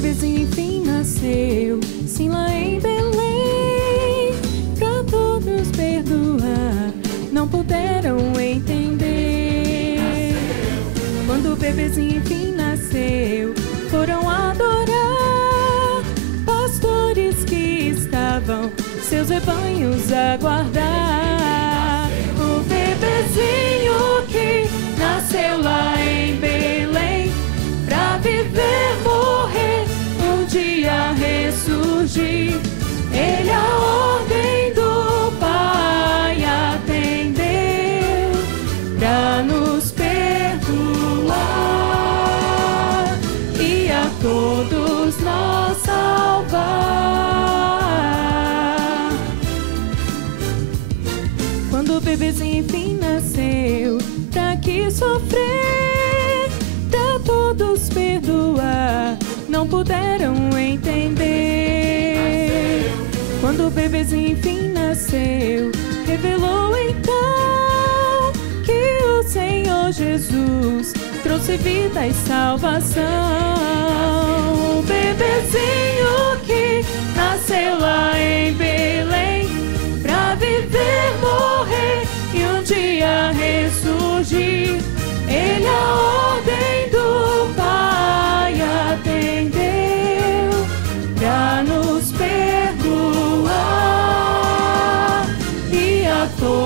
bebezinho enfim nasceu, sim, lá em Belém, pra todos perdoar, não puderam entender. Quando o bebezinho enfim nasceu, foram adorar pastores que estavam seus rebanhos a guardar. O bebezinho que nasceu lá em Belém, pra viver, morrer, um dia ressurgir. Ele a ordem do Pai atendeu, pra nos perdoar e a todos nós salvar. Quando o bebezinho enfim nasceu, pra que sofrer, pra todos perdoar, não puderam entender. Quando o bebezinho enfim nasceu, revelou então que o Senhor Jesus trouxe vida e salvação. O bebezinho que nasceu lá em Belém, pra viver, morrer e um dia ressurgir. Ele a ordem do Pai atendeu, pra nos perdoar e a todos